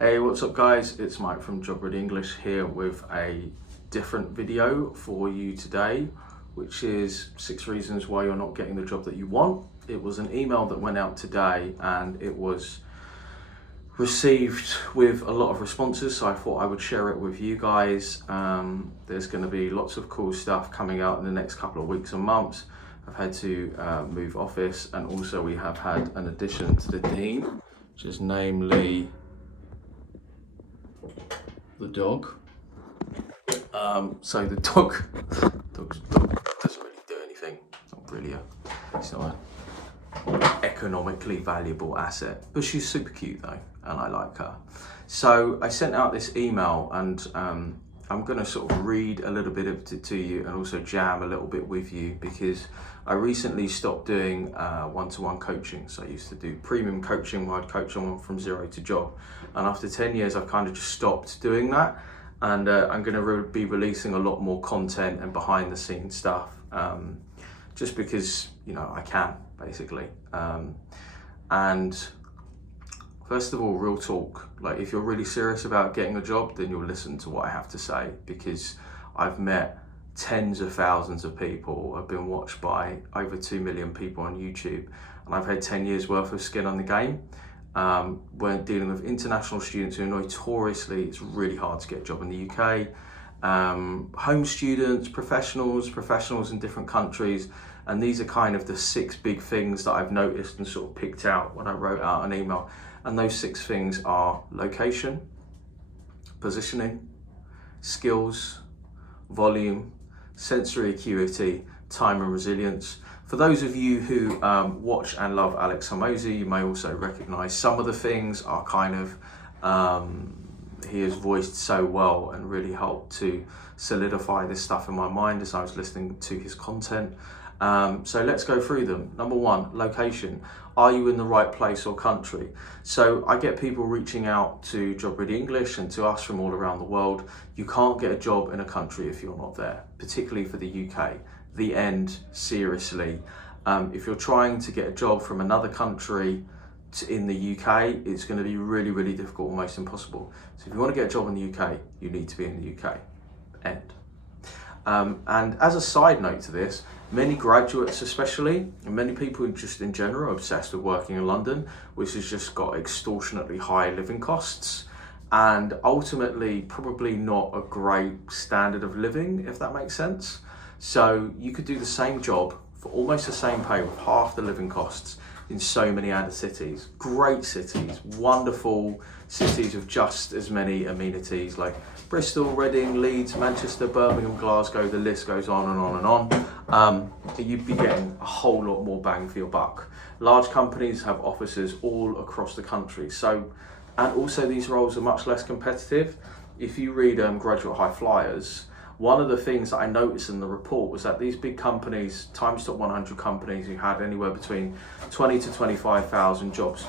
Hey, what's up guys? It's Mike from Job Ready English here with a different video for you today, which is 6 reasons why you're not getting the job that you want. It was an email that went out today and it was received with a lot of responses, so I thought I would share it with you guys. There's going to be lots of cool stuff coming out in the next couple of weeks and months. I've had to move office, and also we have had an addition to the team, which is namely the dog. So the dog doesn't really do anything. Not really it's not an economically valuable asset, but she's super cute though, and I like her. So I sent out this email, and I'm going to sort of read a little bit of it to you and also jam a little bit with you, because I recently stopped doing one-to-one coaching. So I used to do premium coaching where I'd coach someone from zero to job, and after 10 years I've kind of just stopped doing that, and I'm going to be releasing a lot more content and behind the scenes stuff, just because, you know, I can basically. And first of all, real talk, like if you're really serious about getting a job, then you'll listen to what I have to say, because I've met tens of thousands of people. I've been watched by over 2 million people on YouTube, and I've had 10 years worth of skin on the game. We're dealing with international students who are notoriously, it's really hard to get a job in the UK. Home students, professionals in different countries. And these are kind of the 6 big things that I've noticed and sort of picked out when I wrote out an email. And those 6 things are location, positioning, skills, volume, sensory acuity, time and resilience. For those of you who watch and love Alex Hormozi, you may also recognize some of the things are kind of, he has voiced so well and really helped to solidify this stuff in my mind as I was listening to his content. So let's go through them. Number 1, location. Are you in the right place or country? So I get people reaching out to Job Ready English and to us from all around the world. You can't get a job in a country if you're not there, particularly for the UK. The end, seriously. If you're trying to get a job from another country in the UK, it's going to be really, really difficult, almost impossible. So if you want to get a job in the UK, you need to be in the UK. End. And as a side note to this, many graduates especially, and many people just in general, are obsessed with working in London, which has just got extortionately high living costs, and ultimately probably not a great standard of living, if that makes sense. So you could do the same job for almost the same pay with half the living costs in so many other cities. Great cities, wonderful cities with just as many amenities like Bristol, Reading, Leeds, Manchester, Birmingham, Glasgow, the list goes on and on and on. You'd be getting a whole lot more bang for your buck. Large companies have offices all across the country. So, and also these roles are much less competitive. If you read Graduate High Flyers, one of the things that I noticed in the report was that these big companies, Times Top 100 companies who had anywhere between 20 to 25,000 jobs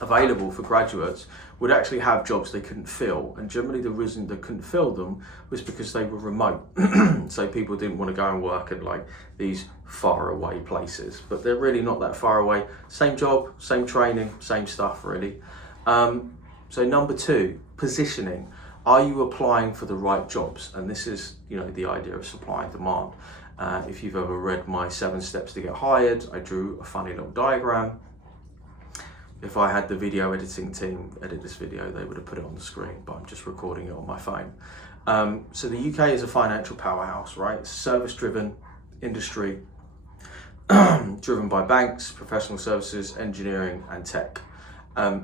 available for graduates, would actually have jobs they couldn't fill. And generally the reason they couldn't fill them was because they were remote. So people didn't want to go and work at like these far away places, but they're really not that far away. Same job, same training, same stuff really. So number 2, positioning. Are you applying for the right jobs? And this is, you know, the idea of supply and demand. If you've ever read my 7 steps to get hired, I drew a funny little diagram. If I had the video editing team edit this video, they would have put it on the screen, but I'm just recording it on my phone. So the UK is a financial powerhouse, right? It's a service-driven industry, driven by banks, professional services, engineering, and tech.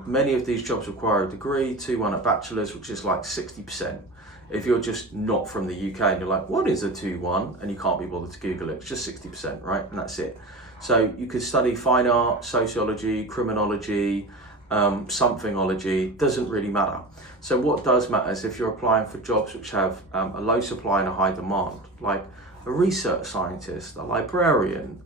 Many of these jobs require a degree, 2-1 at bachelor's, which is like 60%. If you're just not from the UK and you're like, what is a 2-1? And you can't be bothered to Google it, it's just 60%, right? And that's it. So you could study fine art, sociology, criminology, somethingology, doesn't really matter. So what does matter is if you're applying for jobs which have a low supply and a high demand, like a research scientist, a librarian,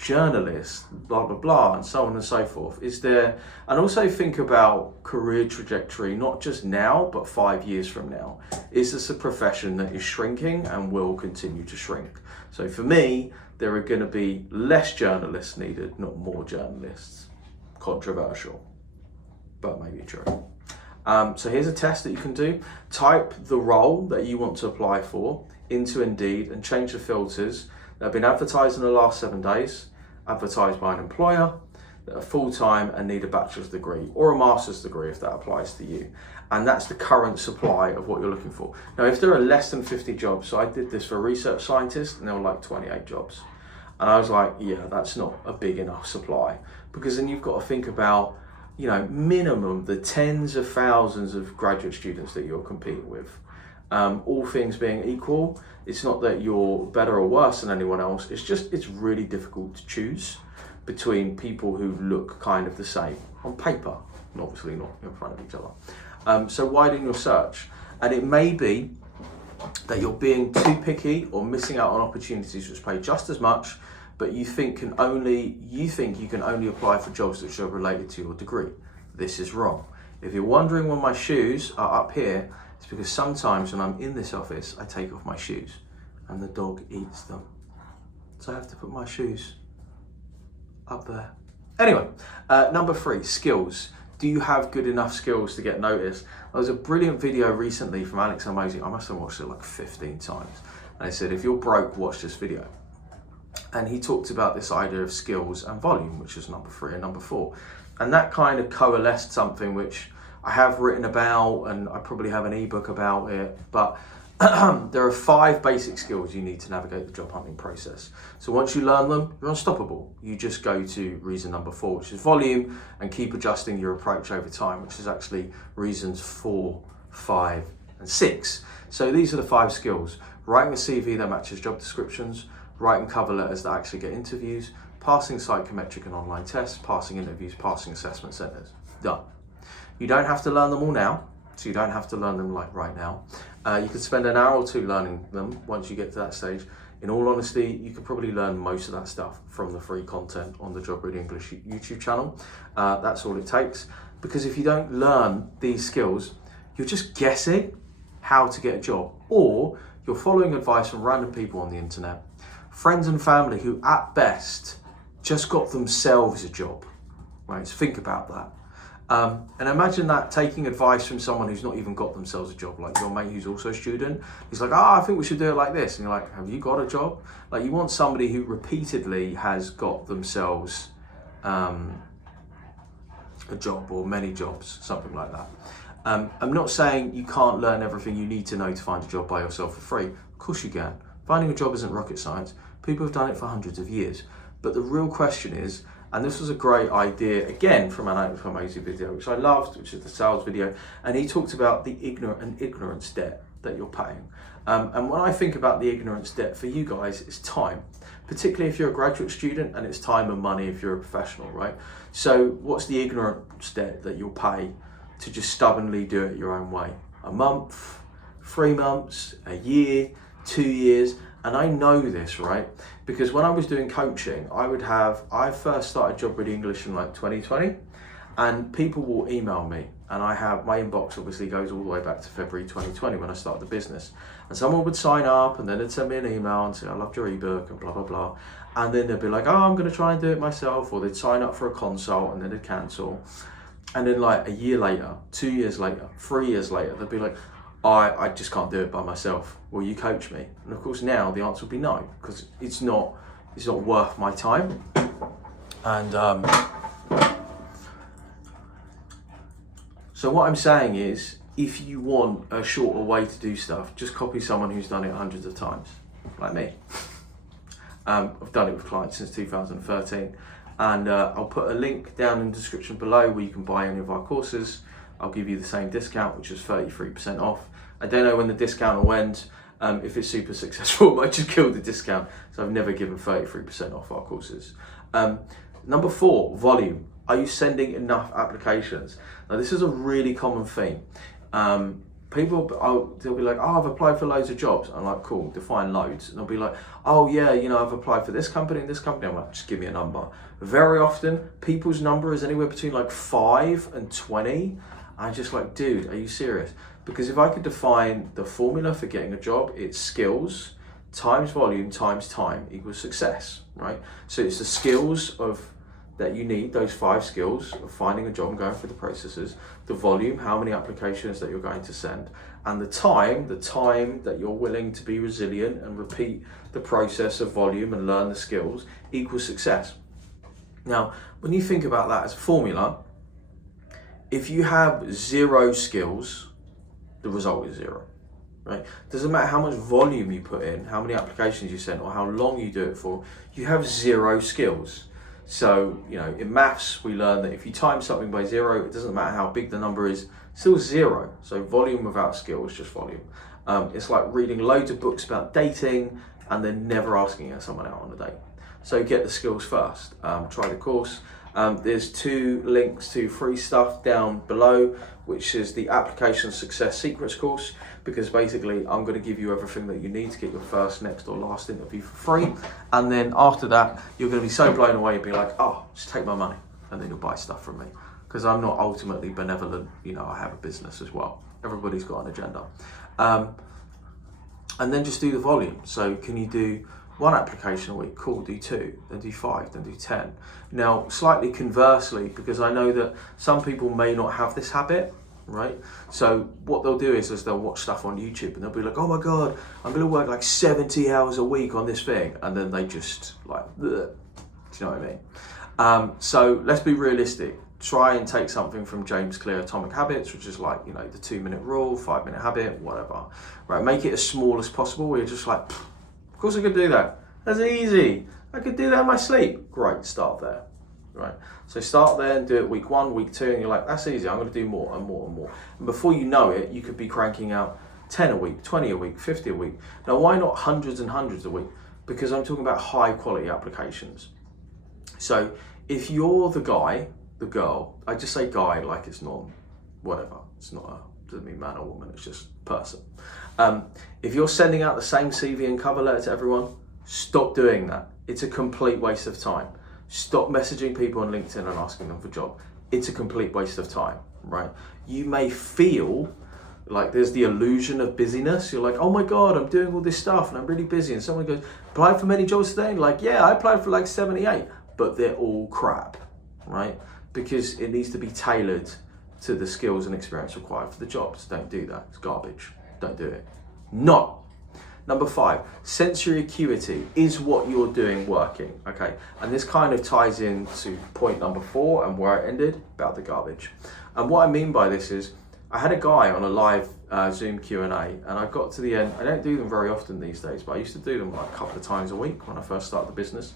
journalist, blah, blah, blah, and so on and so forth. Is there, and also think about career trajectory, not just now, but 5 years from now. Is this a profession that is shrinking and will continue to shrink? So for me, there are going to be less journalists needed, not more journalists. Controversial, but maybe true. So here's a test that you can do. Type the role that you want to apply for into Indeed and change the filters that have been advertised in the last 7 days, advertised by an employer, that are full-time and need a bachelor's degree or a master's degree if that applies to you. And that's the current supply of what you're looking for. Now, if there are less than 50 jobs, so I did this for a research scientist and there were like 28 jobs. And I was like, yeah, that's not a big enough supply, because then you've got to think about, you know, minimum the tens of thousands of graduate students that you're competing with. All things being equal, it's not that you're better or worse than anyone else. It's just, it's really difficult to choose between people who look kind of the same on paper, and obviously not in front of each other. So widen your search. And it may be that you're being too picky or missing out on opportunities which pay just as much, but you think you can only apply for jobs which are related to your degree. This is wrong. If you're wondering when my shoes are up here, it's because sometimes when I'm in this office, I take off my shoes and the dog eats them. So I have to put my shoes up there. Anyway, number 3, skills. Do you have good enough skills to get noticed? There was a brilliant video recently from Alex Amazing. I must have watched it like 15 times. And he said, if you're broke, watch this video. And he talked about this idea of skills and volume, which is number 3 and number 4. And that kind of coalesced something which I have written about, and I probably have an ebook about it. But there are 5 basic skills you need to navigate the job hunting process. So once you learn them, you're unstoppable. You just go to reason number 4, which is volume, and keep adjusting your approach over time, which is actually reasons 4, 5, and 6. So these are the 5 skills: writing a CV that matches job descriptions, writing cover letters that actually get interviews, passing psychometric and online tests, passing interviews, passing assessment centres. Done. You don't have to learn them all now, so you don't have to learn them like right now. You could spend an hour or 2 learning them once you get to that stage. In all honesty, you could probably learn most of that stuff from the free content on the Job Ready English YouTube channel. That's all it takes. Because if you don't learn these skills, you're just guessing how to get a job, or you're following advice from random people on the internet, friends and family who at best just got themselves a job, right? So think about that. And imagine that, taking advice from someone who's not even got themselves a job, like your mate who's also a student. He's like, I think we should do it like this. And you're like, have you got a job? Like, you want somebody who repeatedly has got themselves a job, or many jobs, something like that. I'm not saying you can't learn everything you need to know to find a job by yourself for free. Of course you can. Finding a job isn't rocket science. People have done it for hundreds of years. But the real question is, and this was a great idea, again, from an Alex Amazing video, which I loved, which is the sales video, and he talked about the ignorance debt that you're paying. And when I think about the ignorance debt for you guys, it's time, particularly if you're a graduate student, and it's time and money if you're a professional, right? So what's the ignorance debt that you'll pay to just stubbornly do it your own way? A month, 3 months, a year, 2 years. And I know this, right? Because when I was doing coaching, I first started Job Ready English in like 2020, and people will email me, and I have, my inbox obviously goes all the way back to February 2020 when I started the business. And someone would sign up, and then they'd send me an email and say, I loved your ebook and blah, blah, blah. And then they'd be like, I'm going to try and do it myself. Or they'd sign up for a consult and then they'd cancel. And then like a year later, 2 years later, 3 years later, they'd be like, I just can't do it by myself. Will you coach me? And of course now the answer would be no, because it's not worth my time. And so what I'm saying is, if you want a shorter way to do stuff, just copy someone who's done it hundreds of times, like me. I've done it with clients since 2013. And I'll put a link down in the description below where you can buy any of our courses. I'll give you the same discount, which is 33% off. I don't know when the discount will end. If it's super successful, I might just kill the discount. So I've never given 33% off our courses. Number 4, volume. Are you sending enough applications? Now, this is a really common theme. People, they'll be like, I've applied for loads of jobs. I'm like, cool, define loads. And they'll be like, yeah, I've applied for this company and this company. I'm like, just give me a number. Very often, people's number is anywhere between like 5 and 20. I'm just like, dude, are you serious? Because if I could define the formula for getting a job, it's skills times volume times time equals success, right? So it's the skills of that you need, those 5 skills of finding a job and going through the processes, the volume, how many applications that you're going to send, and the time that you're willing to be resilient and repeat the process of volume and learn the skills equals success. Now, when you think about that as a formula, if you have 0 skills, the result is 0, right? Doesn't matter how much volume you put in, how many applications you send, or how long you do it for, you have 0 skills. So, in maths, we learn that if you times something by 0, it doesn't matter how big the number is, still 0. So volume without skill is just volume. It's like reading loads of books about dating and then never asking someone out on a date. So get the skills first. Try the course. There's 2 links to free stuff down below, which is the Application Success Secrets course, because basically I'm going to give you everything that you need to get your first, next or last interview for free. And then after that, you're going to be so blown away, you'll be like, oh, just take my money. And then you'll buy stuff from me, because I'm not ultimately benevolent. I have a business as well. Everybody's got an agenda. And then just do the volume. So can you do 1 application a week? Cool, do 2, then do 5, then do 10. Now, slightly conversely, because I know that some people may not have this habit, right? So what they'll do is they'll watch stuff on YouTube and they'll be like, oh my God, I'm gonna work like 70 hours a week on this thing. And then they just like, ugh. Do you know what I mean? So let's be realistic. Try and take something from James Clear, Atomic Habits, which is like, the 2-minute rule, 5-minute habit, whatever, right? Make it as small as possible, where you're just like, of course I could do that. That's easy. I could do that in my sleep. Great, start there, right? So start there and do it week 1, week 2, and you're like, that's easy. I'm going to do more and more and more. And before you know it, you could be cranking out 10 a week, 20 a week, 50 a week. Now, why not hundreds and hundreds a week? Because I'm talking about high quality applications. So if you're the guy, the girl, I just say guy like it's not, whatever. It's not doesn't mean man or woman, it's just person. If you're sending out the same CV and cover letter to everyone, stop doing that. It's a complete waste of time. Stop messaging people on LinkedIn and asking them for a job. It's a complete waste of time, right? You may feel like there's the illusion of busyness. You're like, oh my God, I'm doing all this stuff and I'm really busy. And someone goes, applied for many jobs today? And like, yeah, I applied for like 78, but they're all crap, right? Because it needs to be tailored to the skills and experience required for the jobs. Don't do that. It's garbage. Don't do it. Not. Number 5, sensory acuity. Is what you're doing working? Okay, and this kind of ties in to point number 4 and where I ended, about the garbage. And what I mean by this is, I had a guy on a live Zoom Q&A, and I got to the end. I don't do them very often these days, but I used to do them like a couple of times a week when I first started the business.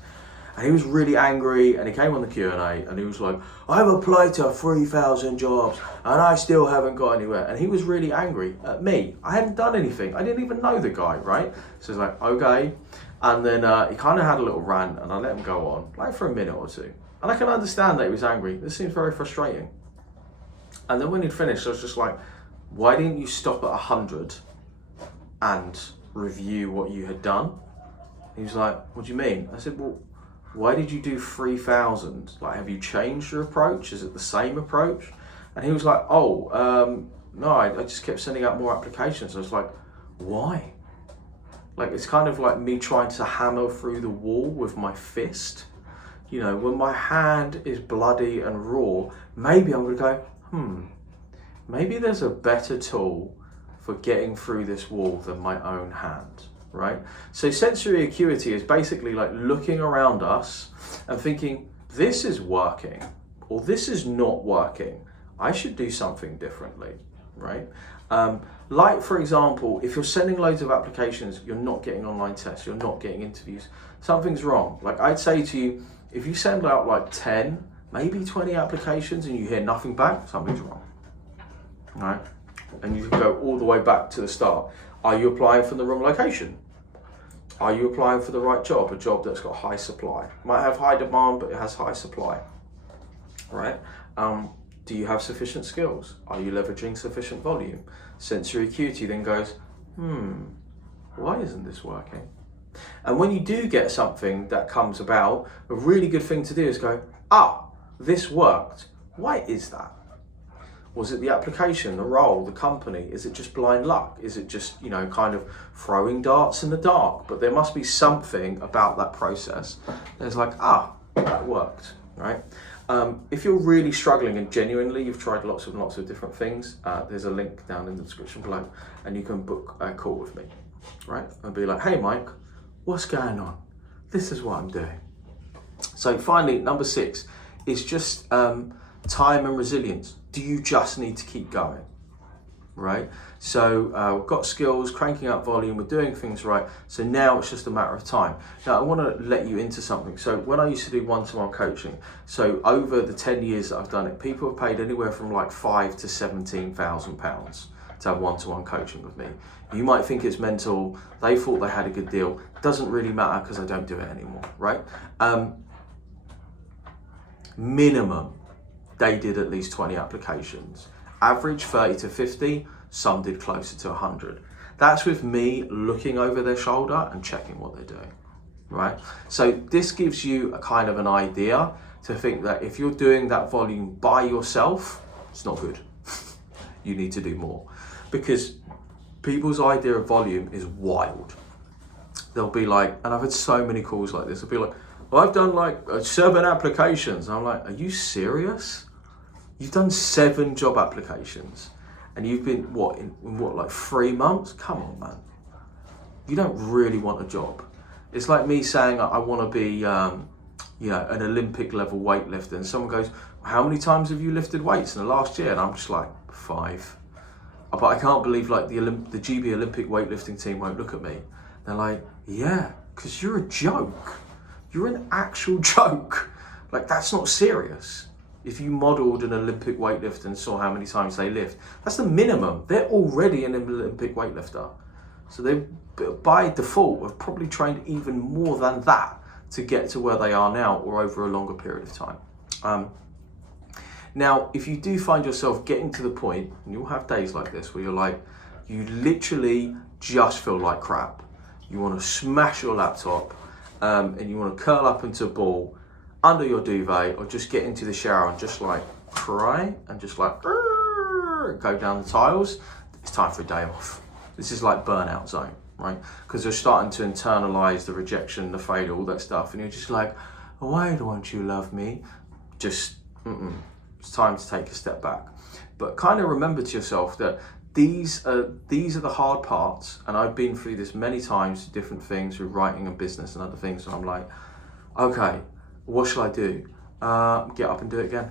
And he was really angry, and he came on the Q&A and he was like, I've applied to 3,000 jobs and I still haven't got anywhere. And he was really angry at me. I hadn't done anything. I didn't even know the guy, right? So he's like, okay. And then he kind of had a little rant, and I let him go on, like for a minute or 2. And I can understand that he was angry. This seems very frustrating. And then when he'd finished, I was just like, why didn't you stop at 100 and review what you had done? He was like, what do you mean? I said, well, why did you do 3,000? Like, have you changed your approach? Is it the same approach? And he was like, oh, no, I just kept sending out more applications. I was like, why? Like, it's kind of like me trying to hammer through the wall with my fist. When my hand is bloody and raw, maybe I'm gonna go, maybe there's a better tool for getting through this wall than my own hand. Right? So sensory acuity is basically like looking around us and thinking, this is working or this is not working. I should do something differently, right? Like, for example, if you're sending loads of applications, you're not getting online tests, you're not getting interviews, something's wrong. Like, I'd say to you, if you send out like 10, maybe 20 applications and you hear nothing back, something's wrong, right? And you can go all the way back to the start. Are you applying for the wrong location? Are you applying for the right job? A job that's got high supply. Might have high demand, but it has high supply, right? Do you have sufficient skills? Are you leveraging sufficient volume? Sensory acuity then goes, why isn't this working? And when you do get something that comes about, a really good thing to do is go, this worked. Why is that? Was it the application, the role, the company? Is it just blind luck? Is it just, kind of throwing darts in the dark? But there must be something about that process. There's like, that worked. right? If you're really struggling and genuinely you've tried lots of different things, there's a link down in the description below, and you can book a call with me, right? And be like, hey Mike, what's going on? This is what I'm doing. So finally, number 6 is just time and resilience. Do you just need to keep going? Right? So we've got skills, cranking up volume, we're doing things right. So now it's just a matter of time. Now I want to let you into something. So when I used to do one-to-one coaching, so over the 10 years that I've done it, people have paid anywhere from like £5,000 to £17,000 to have one-to-one coaching with me. You might think it's mental. They thought they had a good deal. Doesn't really matter because I don't do it anymore, right? Minimum, they did at least 20 applications. Average 30 to 50, some did closer to 100. That's with me looking over their shoulder and checking what they're doing, right? So this gives you a kind of an idea to think that if you're doing that volume by yourself, it's not good. You need to do more, because people's idea of volume is wild. They'll be like, and I've had so many calls like this, they'll be like, well, I've done like 7 applications. And I'm like, are you serious? You've done 7 job applications and you've been, like 3 months? Come on, man. You don't really want a job. It's like me saying I want to be, an Olympic level weightlifter. And someone goes, how many times have you lifted weights in the last year? And I'm just like, 5. But I can't believe like the GB Olympic weightlifting team won't look at me. They're like, yeah, because you're a joke. You're an actual joke. Like, that's not serious. If you modelled an Olympic weightlifter and saw how many times they lift, that's the minimum. They're already an Olympic weightlifter. So they, by default, have probably trained even more than that to get to where they are now, or over a longer period of time. Now, if you do find yourself getting to the point, and you'll have days like this, where you're like, you literally just feel like crap. You want to smash your laptop, and you want to curl up into a ball under your duvet, or just get into the shower and just like cry and just like go down the tiles. It's time for a day off. This is like burnout zone, right? Because you're starting to internalize the rejection, the failure, all that stuff, and you're just like, why don't you love me? Just it's time to take a step back. But kind of remember to yourself that these are the hard parts, and I've been through this many times, different things with writing and business and other things, and I'm like, okay, what shall I do? Get up and do it again,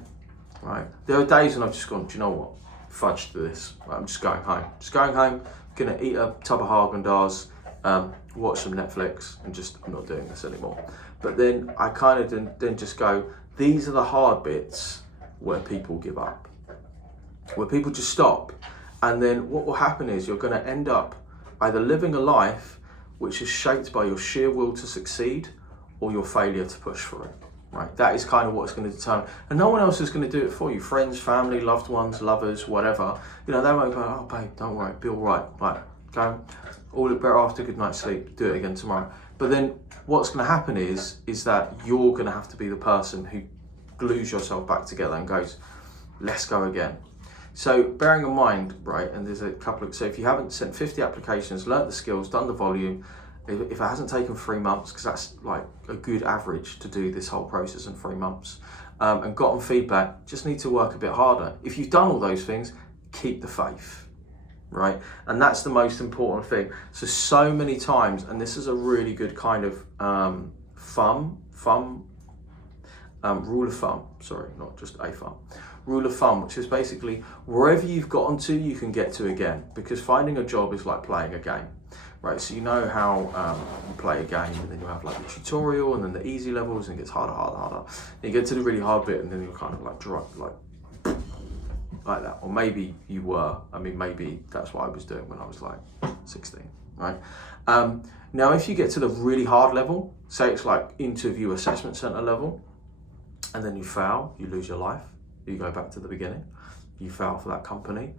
right? There are days when I've just gone, do you know what? Fudge to this. Right, I'm just going home. Gonna eat a tub of Haagen-Dazs, watch some Netflix, and just, I'm not doing this anymore. But then I kind of then just go, these are the hard bits where people give up, where people just stop. And then what will happen is you're going to end up either living a life which is shaped by your sheer will to succeed, or your failure to push through, right? That is kind of what's going to determine. And no one else is going to do it for you. Friends, family, loved ones, lovers, whatever. You know, they won't go, oh babe, don't worry, be all right. Right, go, all the better after a good night's sleep, do it again tomorrow. But then what's going to happen is that you're going to have to be the person who glues yourself back together and goes, let's go again. So bearing in mind, right, and there's a couple of, so if you haven't sent 50 applications, learnt the skills, done the volume, if it hasn't taken 3 months, because that's like a good average to do this whole process in 3 months, and gotten feedback, just need to work a bit harder. If you've done all those things, keep the faith, right? And that's the most important thing. So many times, and this is a really good kind of rule of thumb, sorry, not just a thumb. Rule of thumb, which is basically wherever you've gotten to, you can get to again, because finding a job is like playing a game, right? So you know how you play a game, and then you have like the tutorial, and then the easy levels, and it gets harder. And you get to the really hard bit, and then you're kind of like drunk, like that. Or maybe you were. I mean, maybe that's what I was doing when I was like 16, right? Now, if you get to the really hard level, say it's like interview assessment center level, and then you fail, you lose your life. You go back to the beginning, you fail for that company.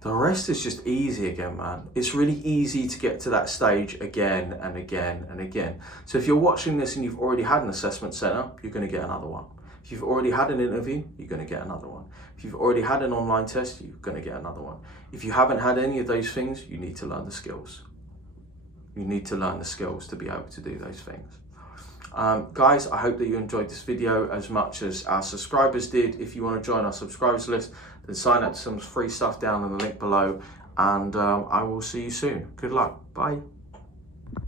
The rest is just easy again, man. It's really easy to get to that stage again and again and again. So if you're watching this and you've already had an assessment center, you're going to get another one. If you've already had an interview, you're going to get another one. If you've already had an online test, you're going to get another one. If you haven't had any of those things, you need to learn the skills. You need to learn the skills to be able to do those things. Guys, I hope that you enjoyed this video as much as our subscribers did. If you want to join our subscribers list, then sign up to some free stuff down in the link below, and I will see you soon. Good luck. Bye.